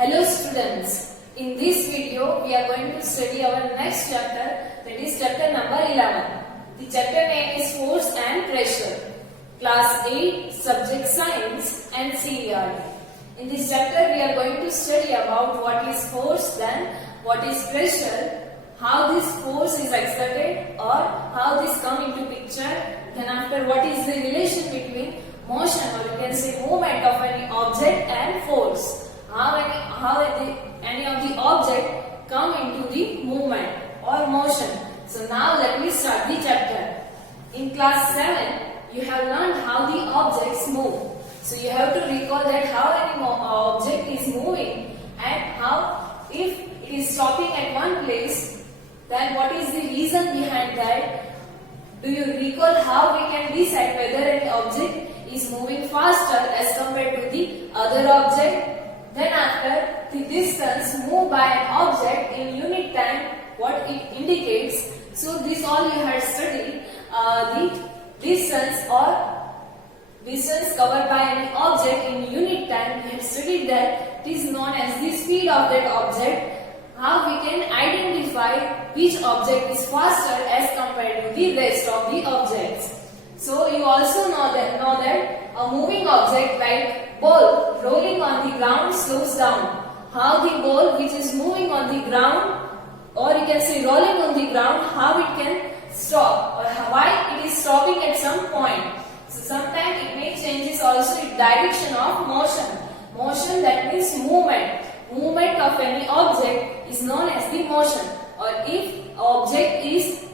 Hello students, in this video we are going to study our next chapter, that is chapter number 11. The chapter name is Force and Pressure, class 8, subject Science and CERT. In this chapter we are going to study about what is force, then what is pressure, how this force is exerted or how this come into picture, then after what is the relation between motion or you can say movement of any object and force. How any of the object come into the movement or motion. So now let me start the chapter. In class 7, you have learned how the objects move. So you have to recall that how any object is moving and how if it is stopping at one place, then what is the reason behind that? Do you recall how we can decide whether an object is moving faster as compared to the other object? Then after, the distance moved by an object in unit time, what it indicates. So this all you had studied, the distance covered by an object in unit time, we have studied that it is known as the speed of that object. How we can identify which object is faster as compared to the rest of the objects. So you also know that a moving object like ball rolling on the ground slows down. How the ball which is moving on the ground or you can say rolling on the ground, how it can stop or why it is stopping at some point. So sometimes it may changes also its direction of motion. Motion, that means movement. Movement of any object is known as the motion. Or if object is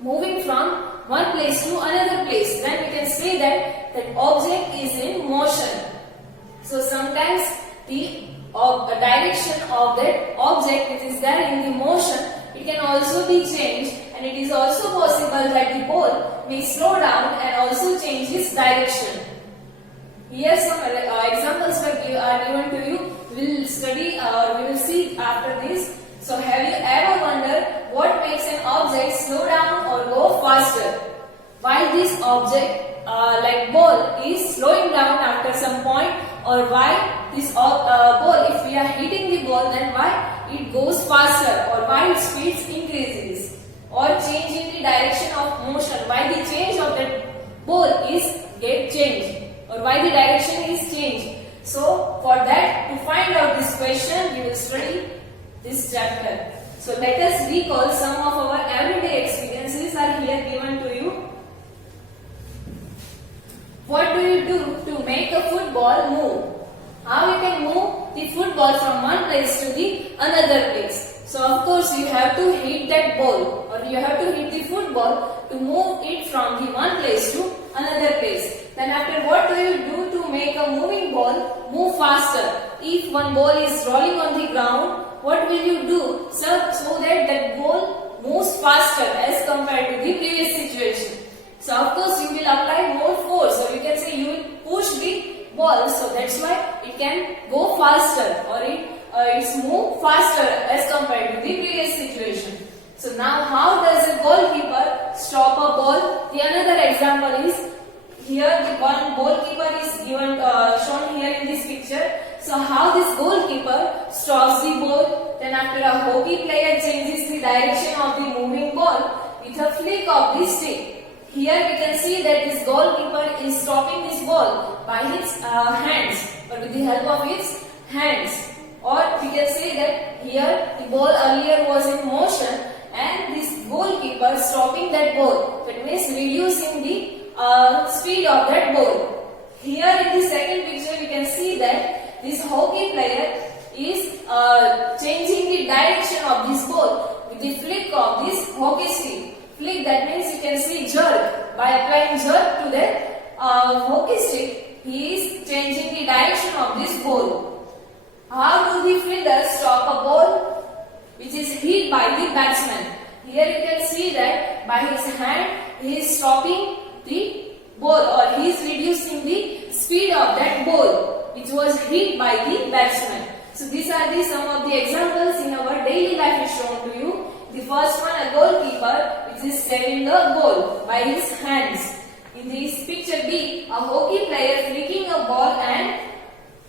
moving from one place to another place, then we can say that that object is in motion. So sometimes the direction of that object which is there in the motion, it can also be changed, and it is also possible that the ball may slow down and also change its direction. Here some examples are given to you. We will study or we will see after this. So have you ever wondered what makes an object slow down or go faster? Why this object like ball is slowing down after some point, or why this ball, if we are hitting the ball, then why it goes faster or why its speed increases, or changing the direction of motion, why the change of that ball is get changed or why the direction is changed. So for that, to find out this question, we will study this chapter. So let us recall some of our everyday experiences are here given to you. What do you do to make a football move? How you can move the football from one place to the another place? So of course you have to hit that ball or you have to hit the football to move it from the one place to another place. Then after, what do you do to make a moving ball move faster? If one ball is rolling on the ground, what will you do so that that ball moves faster as compared to the previous situation? So of course you will apply more force, or you can say you will push the ball, so that's why it can go faster or it's move faster as compared to the previous situation. So now how does a goalkeeper stop a ball? The another example is here the one goalkeeper is given shown here in this picture. So how this goalkeeper stops the ball? Then after, a hockey player changes the direction of the moving ball with a flick of the stick. Here we can see that this goalkeeper is stopping this ball by his hands or with the help of his hands. Or we can say that here the ball earlier was in motion and this goalkeeper stopping that ball. That means reducing the speed of that ball. Here in the second picture we can see that this hockey player is changing the direction of this ball with the flick of this hockey stick. Flick, that means you can see jerk. By applying jerk to the hockey stick, he is changing the direction of this ball. How do the fielder stop a ball which is hit by the batsman? Here you can see that by his hand he is stopping the ball or he is reducing the speed of that ball which was hit by the batsman. So these are some of the examples in our daily life is shown to you. The first one, a goalkeeper which is saving the goal by his hands. In this picture B, a hockey player flicking a ball and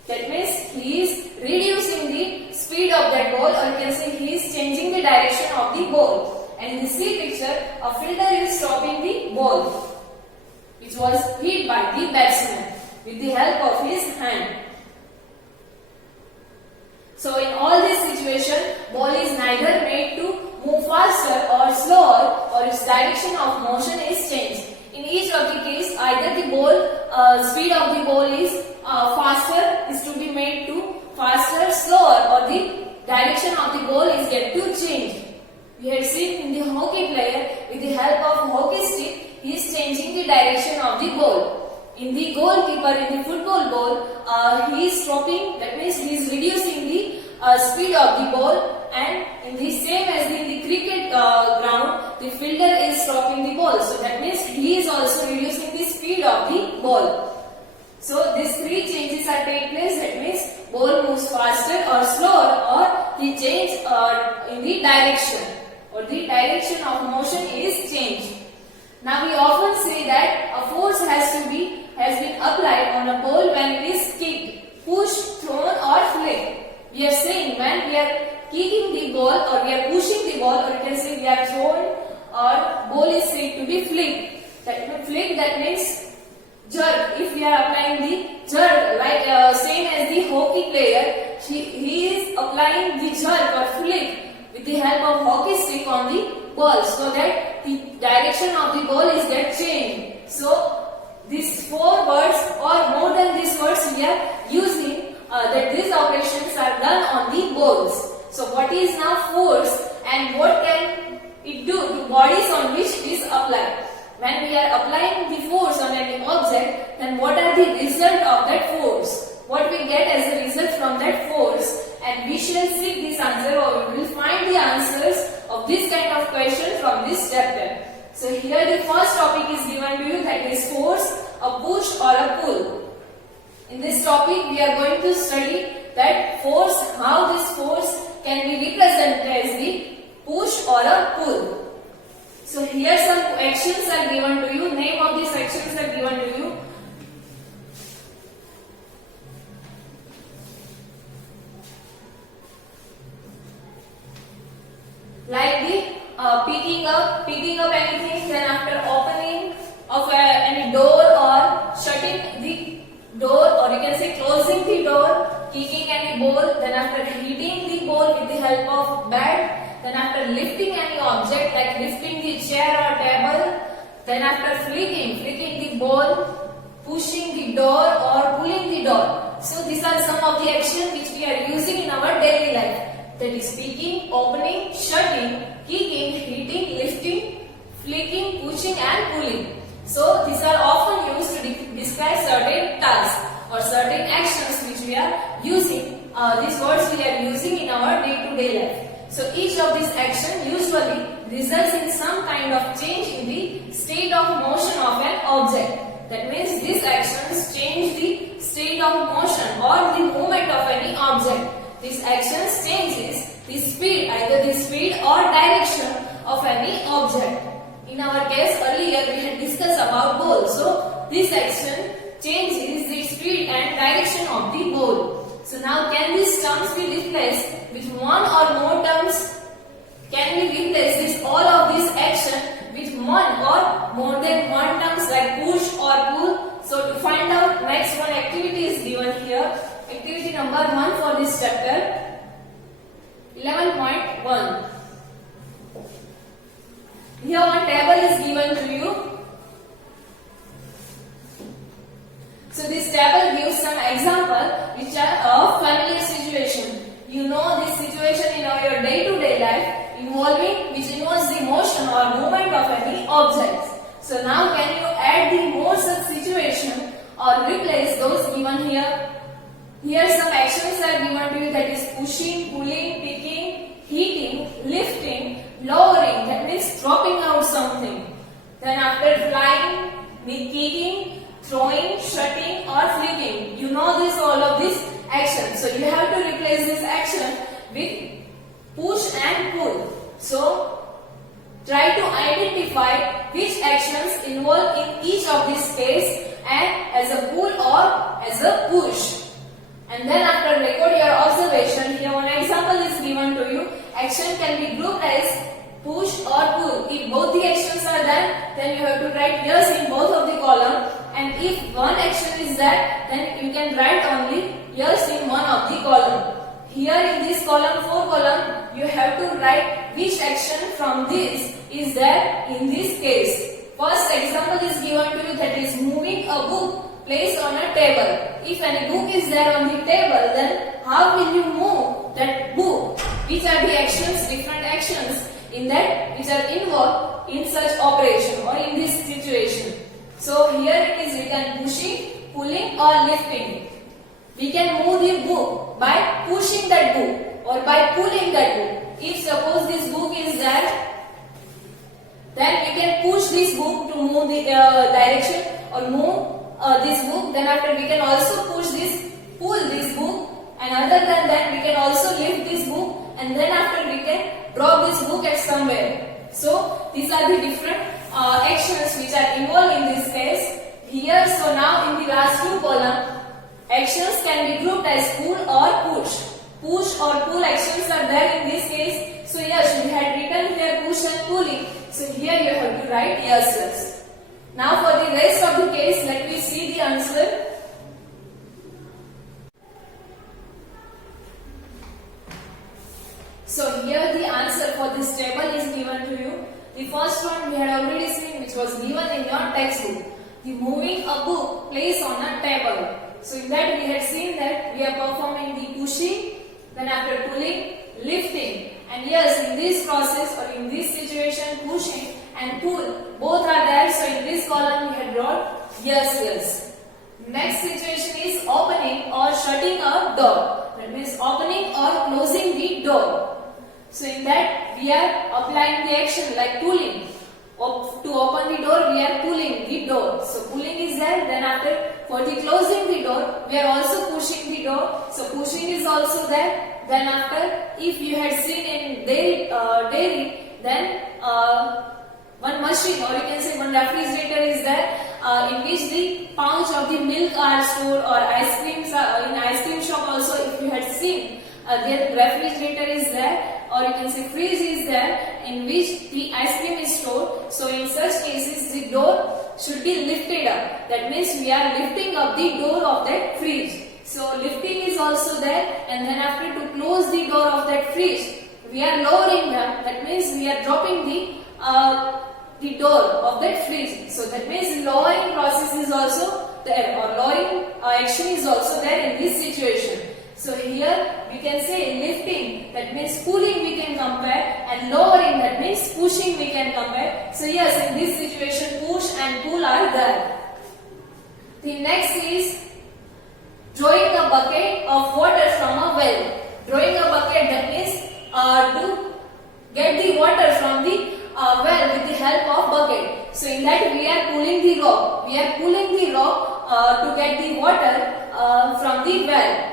that means he is reducing the was hit by the batsman with the help of his hand. So in all this situation, ball is neither made to move faster or slower, or its direction of motion is changed. In each of the case, either the ball speed of the ball is faster, is to be made to faster, slower, or the direction of the ball is yet to change. We had seen in the hockey player, with the help of hockey stick, he is changing the direction of the ball. In the goalkeeper, in the football ball, he is stopping, that means he is reducing the speed of the ball, and in the same as in the cricket ground, the fielder is stopping the ball. So that means he is also reducing the speed of the ball. So these three changes are take place, that means ball moves faster or slower, or the change in the direction, or the direction of motion is changed. Now we often say that a force has been applied on a ball when it is kicked, pushed, thrown or flicked. We are saying when we are kicking the ball, or we are pushing the ball, or you can say we are thrown, or ball is said to be flicked. That means jerk. If we are applying the jerk, like same as the hockey player, he is applying the jerk or flick with the help of hockey stick on the ball, so that the direction of the ball is get changed. So these four words or more than these words we are using, that these operations are done on the balls. So what is now force, and what can it do to bodies on which it is applied? When we are applying the force on any object, then what are the result of that force? What we get as a result from that force? And we shall seek this answer, or we will find the answers of this kind of question from this chapter. So here the first topic is given to you, that is force, a push or a pull. In this topic we are going to study that force, how this force can be represented as the push or a pull. So here some actions are given to you, name of these actions are given to you. Like the picking up anything, then after opening of any door or shutting the door, or you can say closing the door, kicking any ball, then after hitting the ball with the help of bat, then after lifting any object like lifting the chair or table, then after flicking the ball, pushing the door or pulling the door. So these are some of the actions which we are using in our daily life. That is picking, opening, shutting, kicking, hitting, lifting, flicking, pushing and pulling. So these are often used to describe certain tasks or certain actions which we are using. These words we are using in our day-to-day life. So each of these actions usually results in some kind of change in the state of motion of an object. That means these actions change the state of motion or the movement of any object. These actions changes the speed, either the speed or direction of any object. In our case earlier we had discussed about ball. So this action changes the speed and direction of the ball. So now can these terms be replaced with one or more terms? Can we replace all of these action with one or more than one terms like push or pull? So to find out, next one activity is given here. Activity number 1 for this chapter, 11.1. Here one table is given to you. So this table gives some example which are of familiar situation. You know this situation in your day-to-day life which involves the motion or movement of any objects. So now can you add the more such situation or replace those given here? Here some actions are given to you, that is pushing, pulling, picking, hitting, lifting, lowering, that means dropping out something. Then after flying, with kicking, throwing, shutting or flicking. You know this, all of these actions. So you have to replace this action with push and pull. So try to identify which actions involved in each of these case and as a pull or as a push. And then after record your observation. Here one example is given to you. Action can be grouped as push or pull. If both the actions are done, then you have to write yes in both of the column. and if one action is there, then you can write only yes in one of the column. Here in this column, 4 column, you have to write which action from this is there in this case. First example is given to you, that is moving a book placed on a table. If any book is there on the table, then how will you move that book? Which are the actions, different actions in that which are involved in such operation or in this situation. So here it is written pushing, pulling or lifting. We can move the book by pushing that book or by pulling that book. If suppose this book is there, then we can push this book to move the direction or move this book. Then after we can also push this, pull this book, and other than that we can also lift this book, and then after we can drop this book at somewhere. So these are the different actions which are involved in this case. Here, so now in the last 2 columns, actions can be grouped as pull or push. Push or pull actions are there in this case. So yes, we had written here push and pulling. So here you have to write yes. Now for the rest of the case, let me see the answer. So here the answer for this table is given to you. The first one we had already seen, which was given in your textbook. The moving a book placed on a table. So in that we had seen that we are performing the pushing, then after pulling, lifting. And yes, in this process or in this situation, pushing and pull both are there. So in this column we had brought yes. Next situation is opening or shutting a door. That means opening or closing the door. So in that we are applying the action like pulling. To open the door, we are pulling the door. So pulling is there. Then after for the closing the door, we are also pushing the door. So pushing is also there. Then after, if you had seen in dairy, then one machine or you can say one refrigerator is there in which the pouch of the milk are stored, or ice creams are in ice cream shop also. If you had seen, the refrigerator is there, or you can say fridge is there in which the ice cream is stored. So in such cases the door should be lifted up. That means we are lifting up the door of that fridge. So lifting is also there, and then after to close the door of that fridge, we are lowering them. That means we are dropping the door of that fridge. So that means lowering process is also there, or lowering action is also there in this situation. So here we can say lifting, that means pulling we can compare, and lowering, that means pushing we can compare. So yes, in this situation push and pull are there. The next is drawing a bucket of water from a well. Drawing a bucket, that means to get the water from the well with the help of bucket. So in that we are pulling the rope. We are pulling the rope to get the water from the well.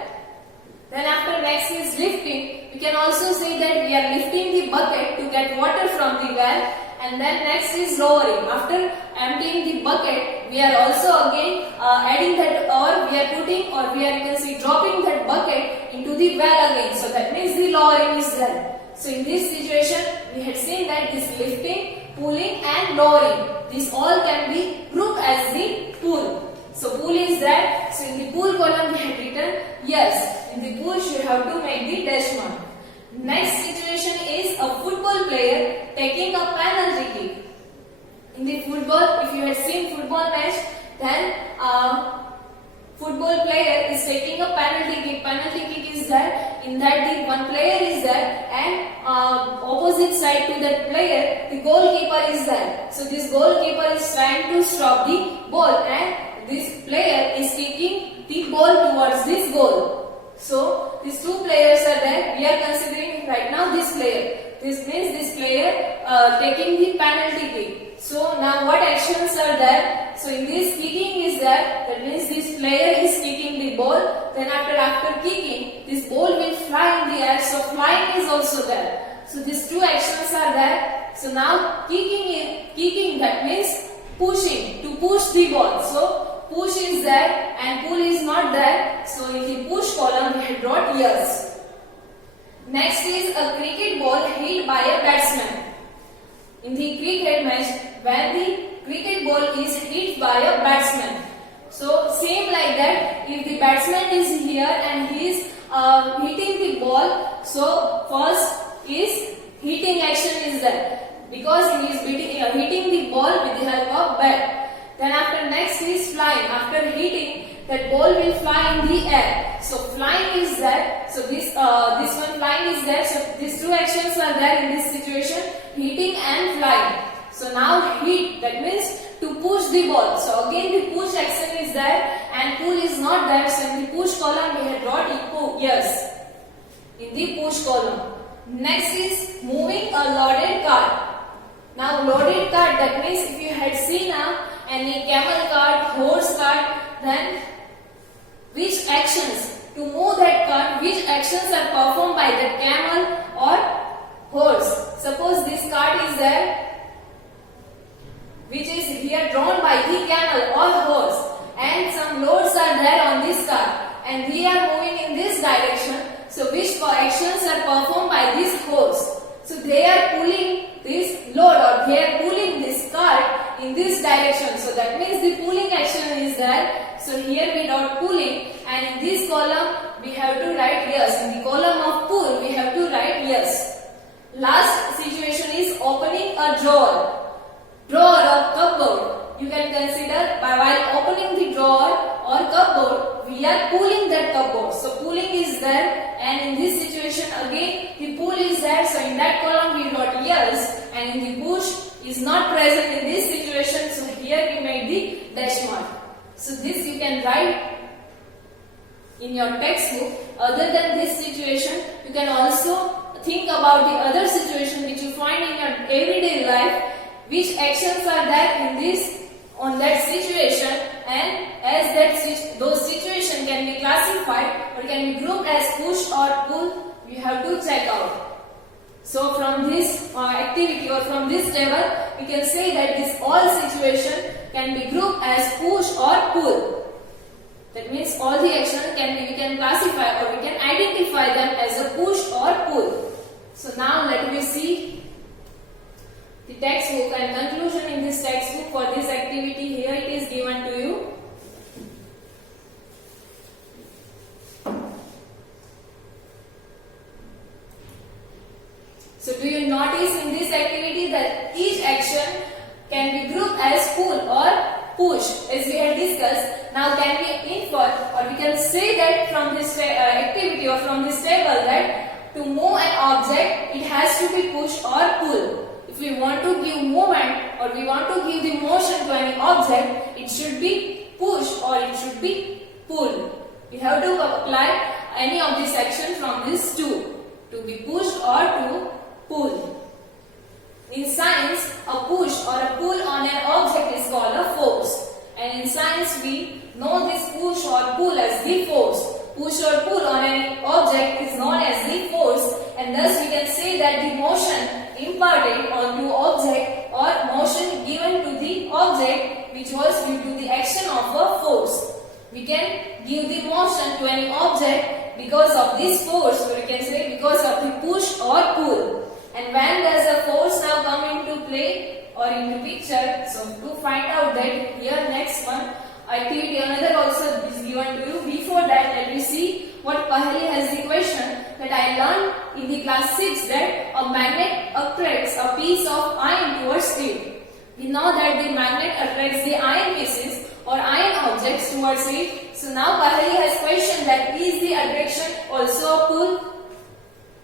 Then after next is lifting. We can also say that we are lifting the bucket to get water from the well. And then next is lowering. After emptying the bucket, we are also again adding that, or we are putting, or we are, you can see, dropping that bucket into the well again. So that means the lowering is there. So in this situation, we had seen that this lifting, pulling and lowering, this all can be grouped as the pull. So pull is there. So in the pull column we had written yes. In the push you have to make the dash mark. Next situation is a football player taking a penalty kick. In the football, if you had seen football match, then football player is taking a penalty kick. Penalty kick is there. In that the one player is there, and opposite side to that player, the goalkeeper is there. So this goalkeeper is trying to stop the ball, and this player is kicking the ball towards this goal. So these two players are there. We are considering right now this player. This means this player taking the penalty kick. So now what actions are there? So in this kicking is there. That means this player is kicking the ball. Then after kicking, this ball will fly in the air. So flying is also there. So these two actions are there. So now kicking, that means pushing, to push the ball. So push is there and pull is not there. So in the push column we had brought yes. Next is a cricket ball hit by a batsman. In the cricket match, when the cricket ball is hit by a batsman, So same like that, if the batsman is here and he is hitting the ball, so first is hitting action is there because he is hitting the ball with the help of bat. Then after next is flying. After hitting, that ball will fly in the air. So flying is there. So this one flying is there. So these two actions are there in this situation, hitting and flying. So now hit, that means to push the ball. So again the push action is there and pull is not there. So in the push column we have brought equal yes in the push column. Next is moving a loaded cart. Now loaded cart, that means if you had seen any camel cart, horse cart, then which actions to move that cart, which actions are performed by the camel or horse. Suppose this cart is there, which is here drawn by the camel or horse, and some loads are there on this cart and we are moving in this direction. So which actions are performed by this horse? So they are pulling this load or they are pulling this cart in this direction. So that means the pulling action is there. So here we dot pulling, and in this column we have to write yes. In the column of pull we have to write yes. Last situation is opening a drawer. Drawer or cupboard. You can consider while opening the drawer or cupboard, we are pulling that cupboard. So pulling is there, and in this situation again the pull is there. So in that column we wrote yes, and in the push is not present in this situation. So here we made the dash mark. So this you can write in your textbook. Other than this situation, you can also think about the other situation which you find in your everyday life. Which actions are there in this on that situation, and as those situations can be classified or can be grouped as push or pull, you have to check out. So from this activity or from this table, we can say that this all situation can be grouped as push or pull. That means all the action we can classify or we can identify them as a push or pull. So now let me see the textbook and conclusion in this textbook for this activity. Here it is given to you. So do you notice in this activity that each action can be grouped as pull or push as we had discussed. Now can we infer or we can say that from this activity or from this table that to move an object it has to be push or pull. If we want to give movement or we want to give the motion to any object, it should be push or it should be pull. We have to apply any of these actions from these two, to be pushed or to pull. In science, a push or a pull on an object is called a force. And in science, we know this push or pull as the force. Push or pull on an object is known as the force, and thus we can say that the motion imparted onto object or motion given to the object which was due to the action of a force. We can give the motion to any object because of this force, or we can say because of the push or pull. And when does the force now come into play or into picture? So to find out that, here next one activity another also is given to you. Before that, let me see what Pahali has the question that I learned in the class 6 that a magnet attracts a piece of iron towards it. We know that the magnet attracts the iron pieces or iron objects towards it. So now Pahali has questioned that is the attraction also a pull?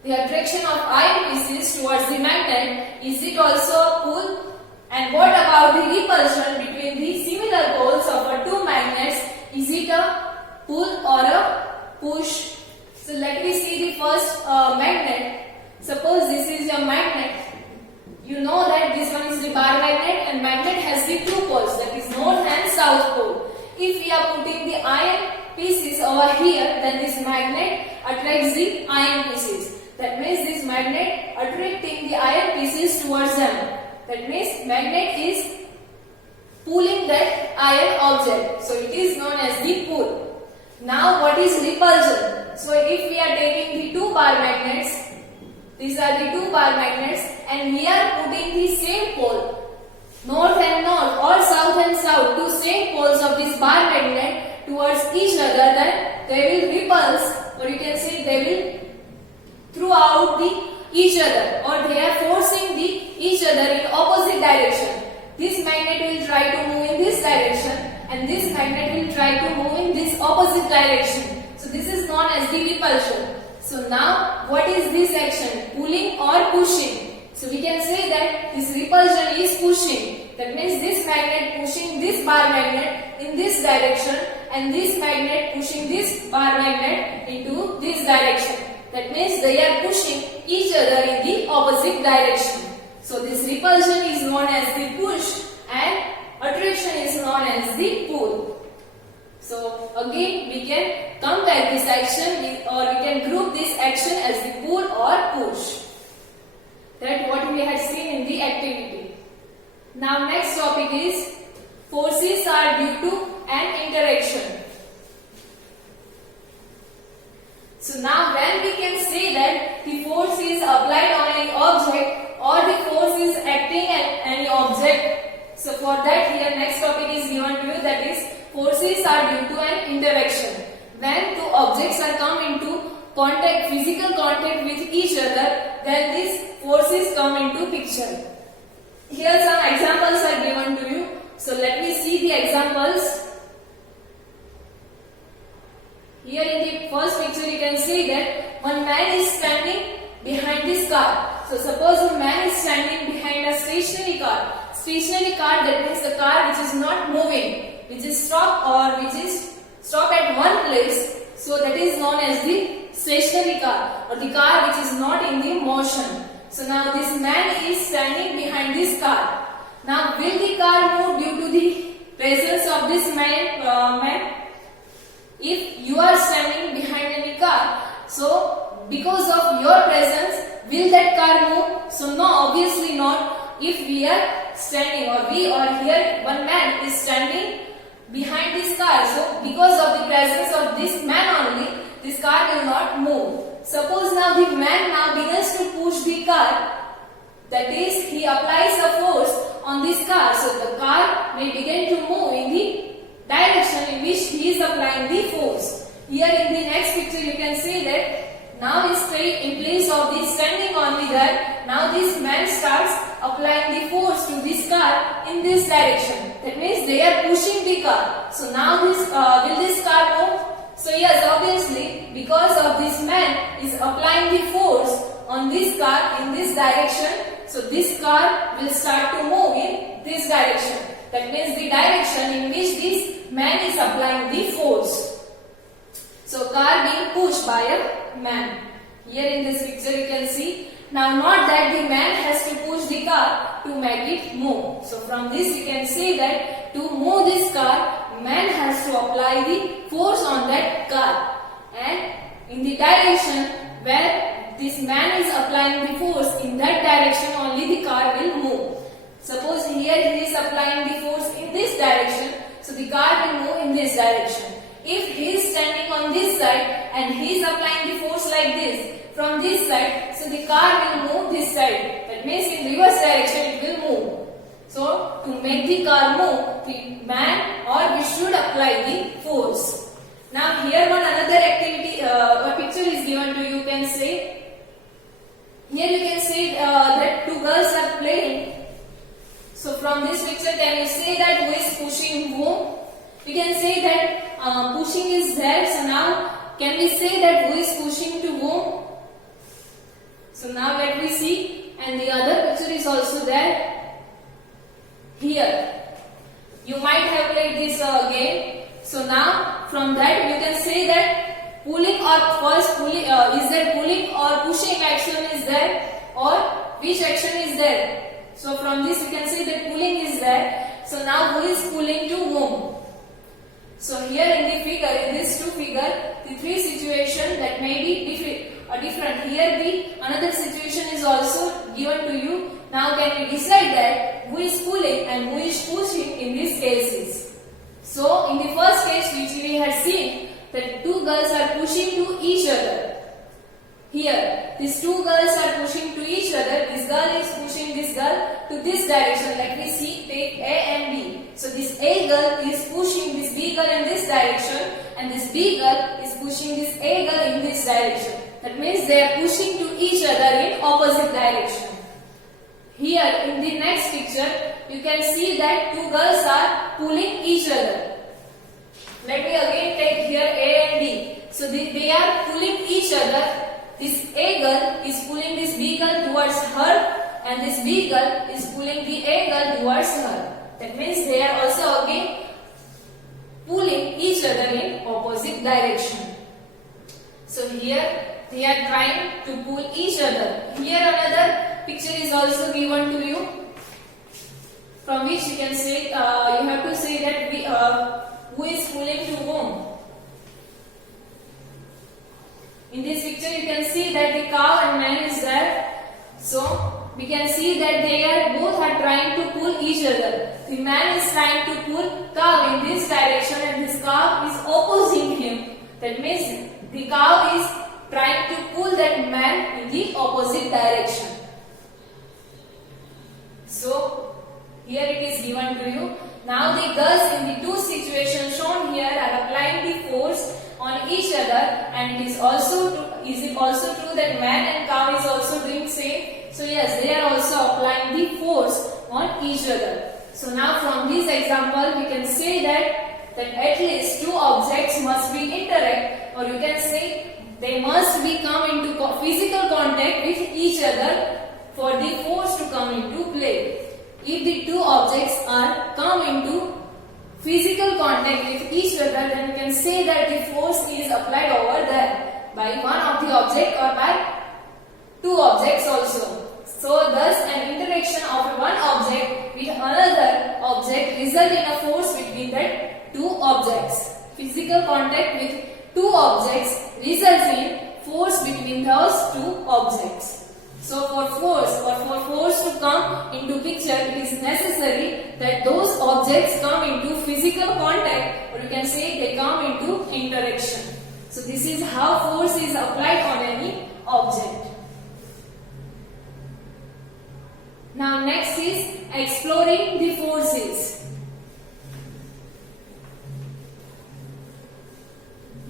The attraction of iron pieces towards the magnet, is it also a pull? And what about the repulsion between the similar poles of two magnets? Is it a pull or a push? So let me see the first magnet. Suppose this is your magnet. You know that this one is the bar magnet, and magnet has the two poles, that is north and south pole. If we are putting the iron pieces over here, then this magnet attracts the iron pieces. That means this magnet attracting the iron pieces towards them. That means magnet is pulling that iron object. So it is known as the pull. Now what is repulsion? So if we are taking the two bar magnets, these are the two bar magnets, and we are putting the same pole north and north or south and south to same poles of this bar magnet towards each other, then they will repulse, or you can say they will throw out each other, or they are forcing each other in opposite direction. This magnet will try to move in this direction and this magnet will try to move in this opposite direction. So this is known as the repulsion. So now what is this action? Pulling or pushing? So we can say that this repulsion is pushing. That means this magnet pushing this bar magnet in this direction and this magnet pushing this bar magnet into this direction. That means they are pushing each other in the opposite direction. So this repulsion is known as the push and attraction is known as the pull. So again we can compare this action or we can group this action as the pull or push. That what we had seen in the activity. Now next topic is forces are due to an interaction. So now when we can say that the force is applied on any object or the force is acting at any object. So for that here next topic is given to you, that is forces are due to an interaction. When two objects are come into contact, physical contact with each other, then these forces come into picture. Here some examples are given to you. So let me see the examples. Here in the first picture you can see that one man is standing behind this car. So suppose a man is standing behind a stationary car. Stationary car, that means the car which is not moving, which is stopped or which is stopped at one place. So that is known as the stationary car or the car which is not in the motion. So now this man is standing behind this car. Now will the car move due to the presence of this man? If you are standing behind any car, so because of your presence, will that car move? So no, obviously not. If we are standing or we are here, one man is standing behind this car. So because of the presence of this man only, this car will not move. Suppose now the man now begins to push the car. That is, he applies a force on this car. So the car may begin to move in the direction in which he is applying the force. Here in the next picture you can see that now is in place of this standing only there, now this man starts applying the force to this car in this direction. That means they are pushing the car. So now this will this car move? So yes, obviously because of this man is applying the force on this car in this direction, so this car will start to move in this direction. That means the direction in which this man is applying the force. So car being pushed by a man. Here in this picture you can see. Now not that the man has to push the car to make it move. So from this you can see that to move this car, man has to apply the force on that car. And in the direction where this man is applying the force, in that direction only the car will move. Suppose here he is applying the force in this direction, so the car will move in this direction. If he is standing on this side and he is applying the force like this from this side, so the car will move this side. That means in reverse direction it will move. So to make the car move, the man or we should apply the force. Now here one another activity, a picture is given to you. You can say, here you can say that two girls are playing. So from this picture can you say that who is pushing whom? We can say that pushing is there. So now can we say that who is pushing to whom? So now let me see, and the other picture is also there. Here you might have played this game. So now from that you can say that pulling or first pulling is there pulling or pushing action is there, or which action is there? So from this you can see that pulling is there. So now who is pulling to whom? So here in the figure, in these two figure, the three situation that may be different. Here the another situation is also given to you. Now can we decide that who is pulling and who is pushing in these cases? So in the first case which we had seen, that two girls are pushing to each other. Here these two girls are pushing to each other. This girl is pushing this this girl to this direction, like we see, take A and B. So this A girl is pushing this B girl in this direction, and this B girl is pushing this A girl in this direction. That means they are pushing to each other in opposite direction. Here in the next picture, you can see that two girls are pulling each other. Let me again take here A and B. So they are pulling each other. This A girl is pulling this B girl towards her, and this B girl is pulling the A girl towards her. That means they are also again pulling each other in opposite direction. So here they are trying to pull each other. Here another picture is also given to you, from which you can say you have to say that who is pulling to whom. In this picture you can see that the cow and man is there. So we can see that they are both are trying to pull each other. The man is trying to pull cow in this direction, and this cow is opposing him. That means the cow is trying to pull that man in the opposite direction. So here it is given to you. Now the girls in the two situations shown here are applying the force on each other, and it is also true that man and cow is also doing same. So yes, they are also applying the force on each other. So now from this example we can say that at least two objects must be interact, or you can say they must be come into physical contact with each other for the force to come into play. If the two objects are come into physical contact with each other, then we can say that the force is applied over there by one of the object or by two objects also. So thus an interaction of one object with another object result in a force between that two objects. Physical contact with two objects results in force between those two objects. So for force to come into picture, it is necessary that those objects come into physical contact, or you can say they come into interaction. So this is how force is applied on any object. Now next is exploring the forces.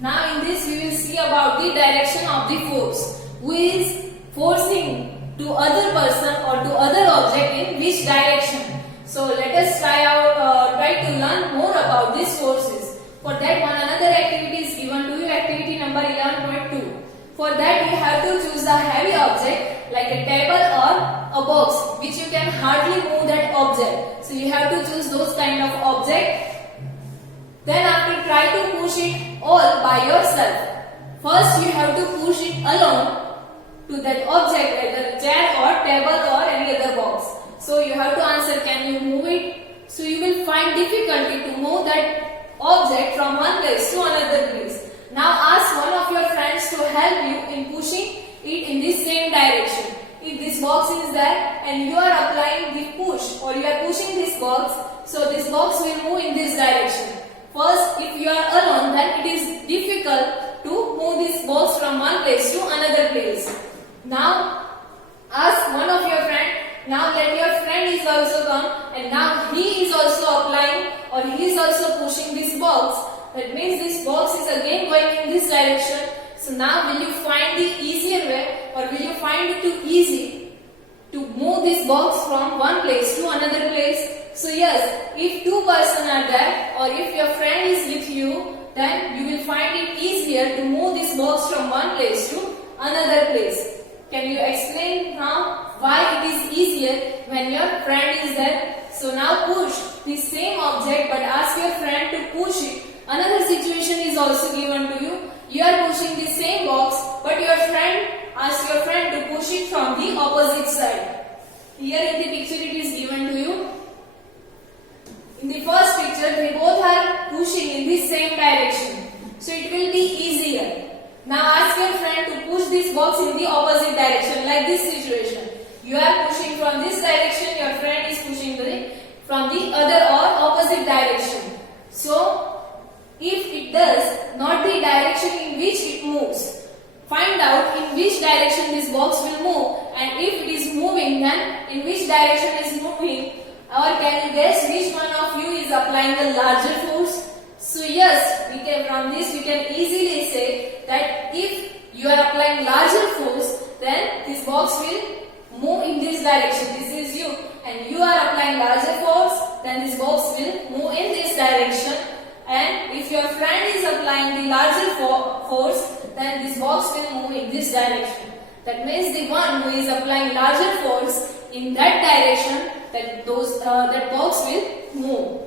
Now in this we will see about the direction of the force. Who is forcing to other person or to other object in which direction? So let us try to learn more about these forces. For that one another activity is given to you, activity number 11.2. For that you have to choose a heavy object like a table or a box which you can hardly move that object. So you have to choose those kind of object. Then after try to push it all by yourself. First you have to push it alone to that object, whether chair or table or any other box. So you have to answer, can you move it? So you will find difficulty to move that object from one place to another place. Now ask one of your friends to help you in pushing it in the same direction. If this box is there and you are applying the push, or you are pushing this box, so this box will move in this direction. First, if you are alone, then it is difficult to move this box from one place to another place. Now ask one of your friend. Now that your friend is also come, and now he is also applying, or he is also pushing this box. That means this box is again going in this direction. So now will you find the easier way, or will you find it too easy to move this box from one place to another place? So yes, if two persons are there, or if your friend is with you, then you will find it easier to move this box from one place to another place. Can you explain now why it is easier when your friend is there? So now push the same object, but ask your friend to push it. Another situation is also given to you. You are pushing the same box, but your friend asks your friend to push it from the opposite side. Here in the picture it is given to you. In the first picture, they both are pushing in the same direction. So it will be easier. Now ask your friend to push this box in the opposite direction, like this situation. You are pushing from this direction, your friend is pushing from the other or opposite direction. So if it does not the direction in which it moves, find out in which direction this box will move, and if it is moving, opinion, in which direction is moving, or can you guess which one of you is applying the larger force? So yes, from this we can easily say that if you are applying larger force, then this box will move in this direction. This is you, and you are applying larger force, then this box will move in this direction. And if your friend is applying the larger force, then this box will move in this direction. That means the one who is applying larger force in that direction, that box will move.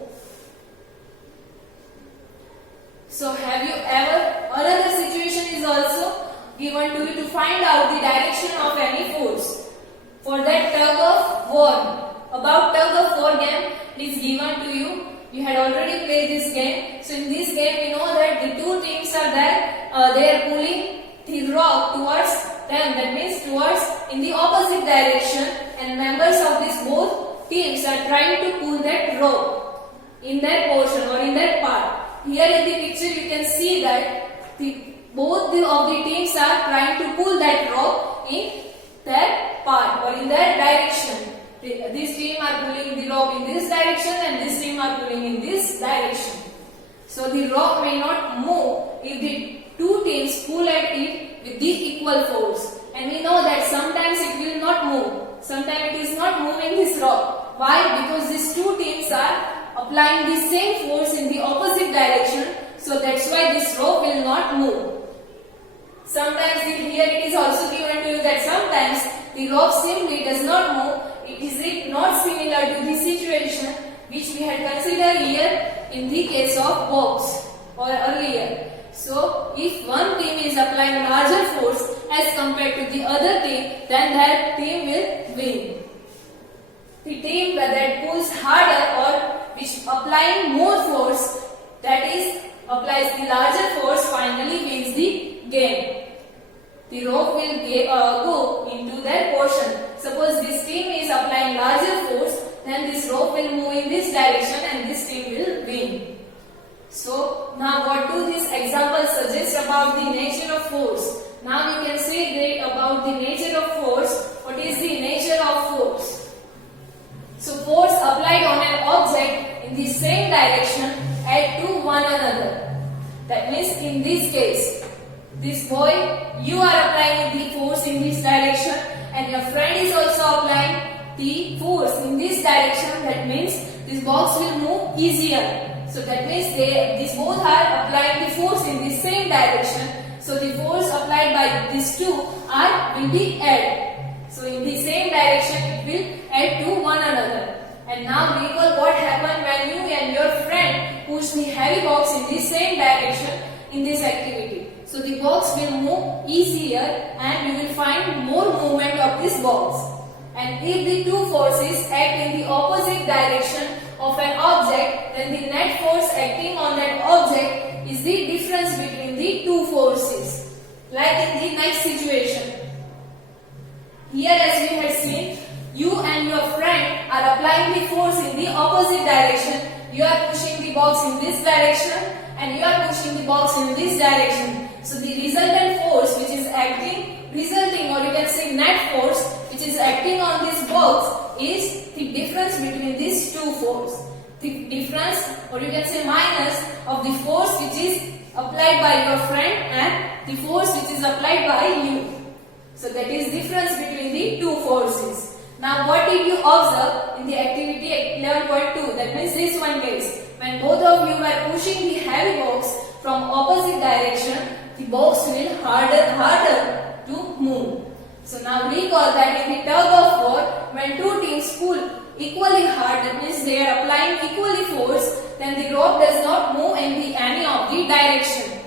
So have you ever, another situation is also given to you to find out the direction of any force. For that tug of war, about tug of war game is given to you. You had already played this game. So in this game we know that the two teams are there. They are pulling the rock towards them. That means towards in the opposite direction. And members of these both teams are trying to pull that rope in their portion or in their part. Here in the picture you can see that both of the teams are trying to pull that rope in their part or in their direction. This team are pulling the rope in this direction and this team are pulling in this direction. So the rope may not move if the two teams pull at it with the equal force. And we know that sometimes it will not move. Sometimes it is not moving this rope. Why? Because these two teams are applying the same force in the opposite direction. So that's why this rope will not move. Sometimes here it is also given to you that sometimes the rope simply does not move. Is it not similar to the situation which we had considered here in the case of box or earlier? So if one team is applying larger force as compared to the other team, then that team will win. The team that pulls harder or which applying more force, that is applies the larger force, finally wins the game. The rope will go into their portion. Suppose this team is applying larger force, then this rope will move in this direction and this team will win. So now what do these examples suggest about the nature of force? Now we can say about the nature of force. What is the nature of force? So force applied on an object in the same direction add to one another. That means in this case, this boy, you are applying the force in this direction and your friend is also applying the force in this direction. That means this box will move easier. So that means these both are applying the force in the same direction. So the force applied by these two will be add. So in the same direction it will add to one another. And now recall what happened when you and your friend push the heavy box in the same direction in this activity. So the box will move easier and you will find more movement of this box. And if the two forces act in the opposite direction of an object, then the net force acting on that object is the difference between the two forces. Like in the next situation. Here as we had seen, you and your friend are applying the force in the opposite direction. You are pushing the box in this direction and you are pushing the box in this direction. So the resultant force which is resulting or you can say net force which is acting on this box is the difference between these two forces. The difference or you can say minus of the force which is applied by your friend and the force which is applied by you. So that is difference between the two forces. Now what did you observe in the activity 11.2? That means this one case. When both of you were pushing the heavy box from opposite direction, the box will harder to move. So now recall that in the tug of war, when two teams pull equally hard, that means they are applying equally force, then the rope does not move in any of the direction.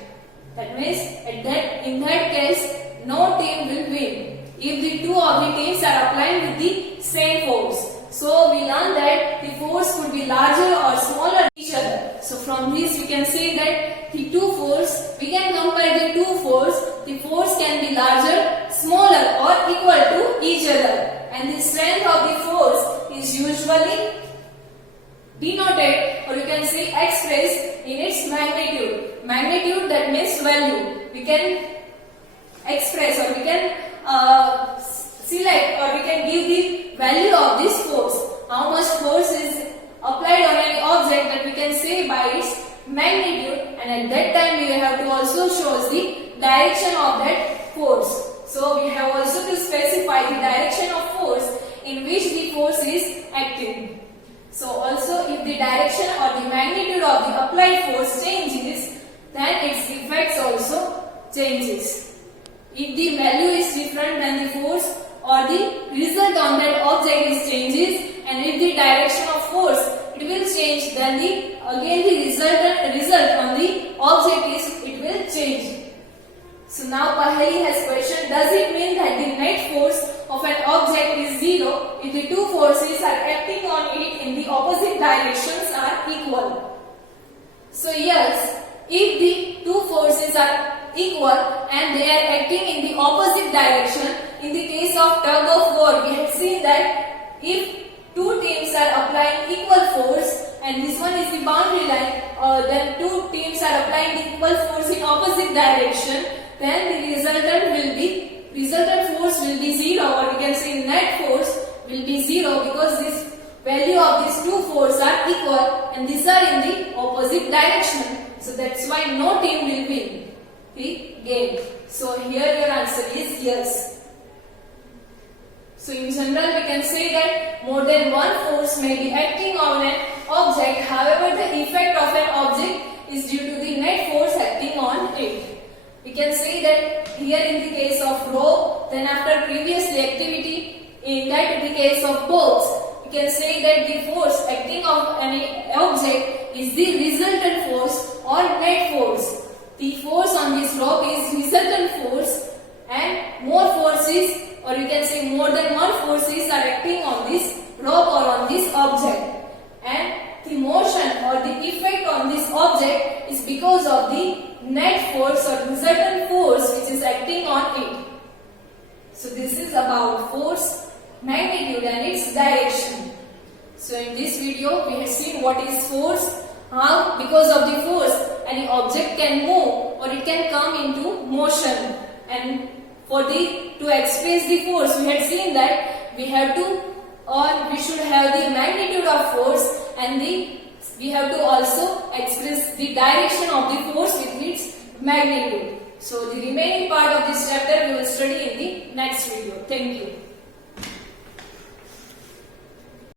That means in that case, no team will win if the two of the teams are applying with the same force. So we learned that the force could be larger or smaller than each other. So from this we can say that the two force, we can compare the two force. The force can be larger, smaller or equal to each other. And the strength of the force is usually denoted or you can say expressed in its magnitude. Magnitude, that means value. We can express or we can select or we can give the value of this force. How much force is applied on an object, that we can say by its magnitude, and at that time we have to also show the direction of that force. So we have also to specify the direction of force in which the force is acting. So also if the direction or the magnitude of the applied force changes, then its effects also changes. If the value is different than the force, or the result on that object is changes, and if the direction of force it will change, then again the result on the object will change. So now Paheli has questioned, does it mean that the net force of an object is zero if the two forces are acting on it in the opposite directions are equal? So yes, if the two forces are equal and they are acting in the opposite direction, in the case of tug of war, we have seen that if two teams are applying equal force, and this one is the boundary line, then two teams are applying the equal force in opposite direction, then the resultant force will be zero, or we can say net force will be zero, because this value of these two forces are equal and these are in the opposite direction. So that's why no team will win the game. So here your answer is yes. So in general we can say that more than one force may be acting on an object, however the effect of an object is due to the net force acting on it. We can say that here in the case of rope, then after previously activity, in that the case of bolts, we can say that the force acting on an object is the resultant force or net force. The force on this rope is resultant force, and more forces, or you can say more than one forces are acting on this rope or on this object, and the motion or the effect on this object is because of the net force or resultant force which is acting on it. So this is about force, magnitude and its direction. So in this video we have seen what is force, how because of the force any object can move or it can come into motion, and to express the force we had seen that we should have the magnitude of force, and we have to also express the direction of the force with its magnitude. So the remaining part of this chapter we will study in the next video. Thank you.